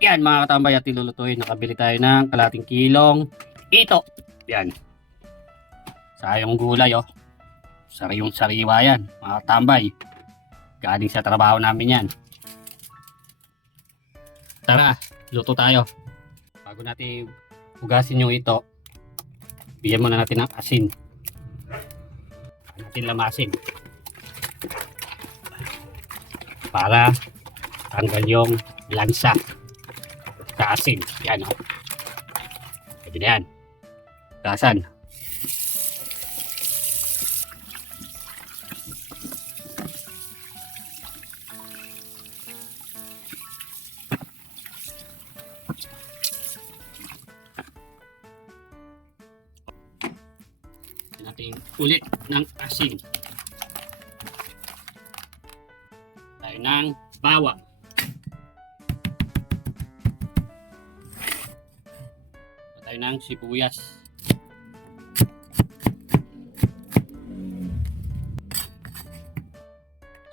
Yan mga katambay at ilulutuin. Nakabili tayo ng kalating kilong ito. Yan. Sayang gulay oh. Sariwang sariwa yan mga katambay. Galing sa trabaho namin yan. Tara, luto tayo. Bago natin hugasin yung ito, bigyan muna natin ng asin. Natin lamasin. Para tanggal yung lansa sa asin. Yan o. Pwede na yan. Gasan. Natin ulit ng asin. Tayo ng bawang. Tayo ng sibuyas.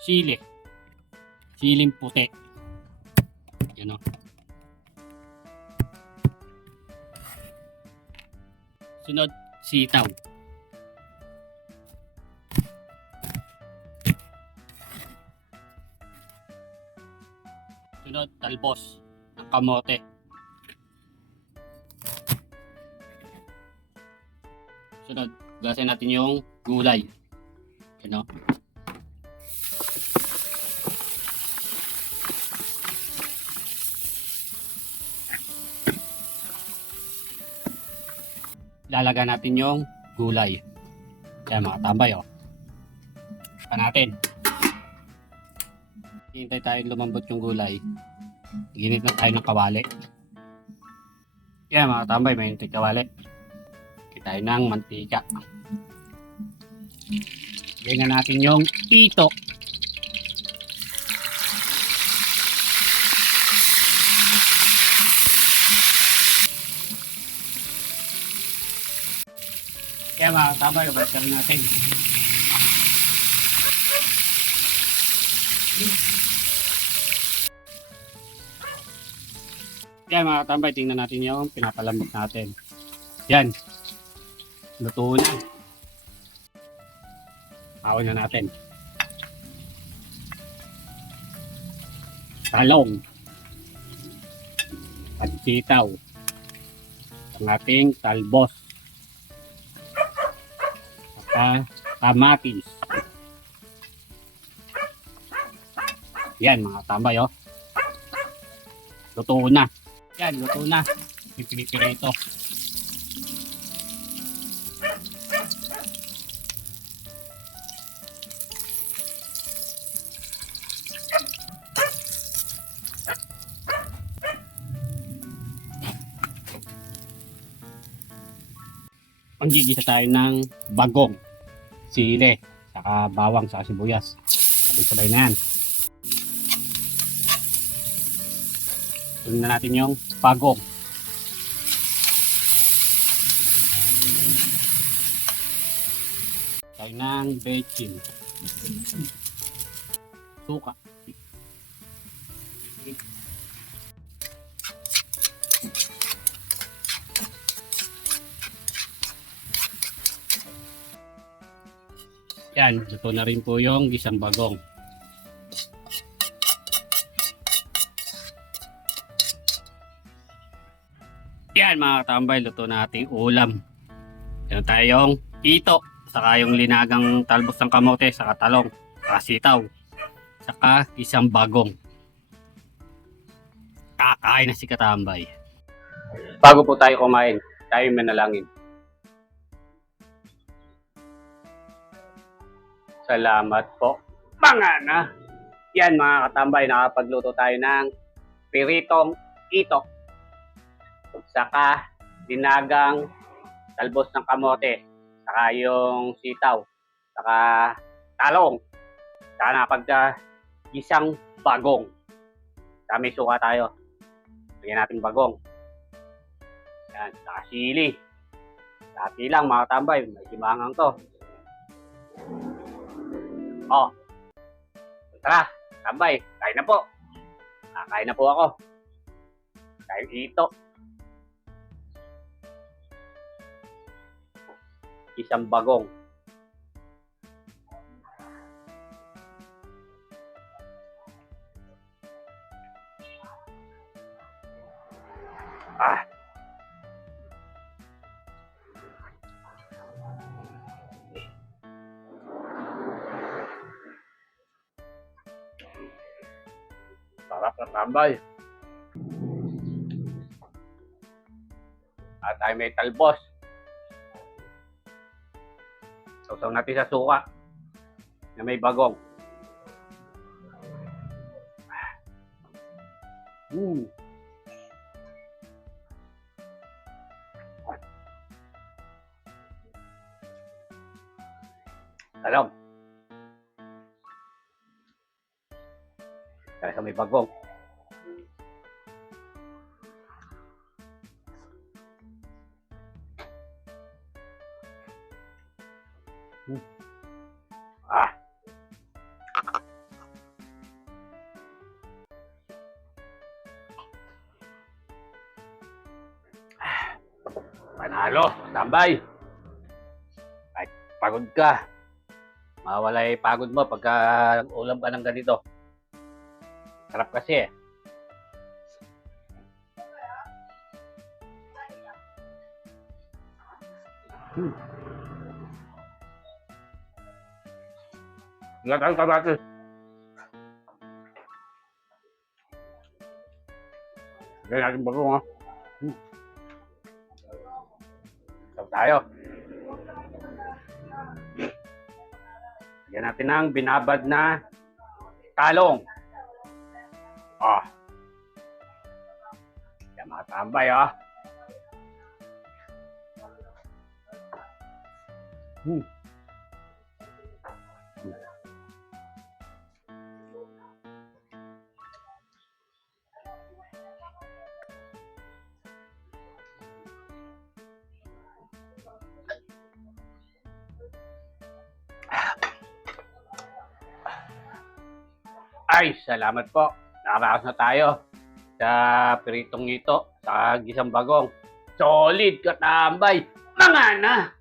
Sili. Siling puti. Yan o. Sunod, sitaw. Sunod, talbos ng kamote. Sunod, gasin natin yung gulay. Yan o. Lalaga natin yung gulay. Yan mga tambay o. Pa natin. Hintay tayo lumambot yung gulay. Ginit na tayo ng kawali. Yan mga tambay, may hintay kawali. Kita tayo ng mantika. Ganyan natin yung ito. Yan mga tambay, balikan natin. Yan mga tambay, tingnan natin yung pinapalambot natin. Yan. Luto na. Awon na natin. Talong. At sitaw. Ang ating talbos. At kamatis. Yan mga tambay oh. Luto na. Yan, luto na. Pipili-pili ito. Panggigisa tayo ng bagong, sili, saka bawang, saka sibuyas. Sabay-sabay na yan. Tuloy na natin yung bagong. Tayo ng bechin. Suka. Yan, luto na rin po yung gisang bagong. Yan mga katambay, luto na ating ulam. Yan tayong ito, saka yung linagang talbos ng kamote, saka talong, saka sitaw, saka isang bagong. Kakain na si katambay. Bago po tayo kumain, tayo manalangin. Salamat po. Mangana! Yan mga katambay, nakapagluto tayo ng piritong ito. Saka dinagang talbos ng kamote. Saka yung sitaw. Saka talong. Saka nakapagka isang bagong. Saka may suka tayo. Lagyan natin bagong. Yan, saka sili. Dati lang mga katambay, may simangang to. Oh. Tara, tambay, kain na po. Kain na po ako. tayong ito. Isang bagong. Ah. Sarap na tambay. At tayo may talbos. Sausaw natin sa suka na may bagong. Talong. Kaya sa may bagong. Ah. Panalo, tambay. Kahit pagod ka, mawala yung pagod mo pagka ulam ka ng ganito. Sarap kasi eh. Lahat ang kamatis. Lagyan natin bagong ha. Sarap tayo. Lagyan natin ang binabad na talong. Ah. Yan mga tambay ha. Ay, salamat po. Nakaraos na tayo sa piritong ito sa gisang bagong. Solid katambay. Mga na!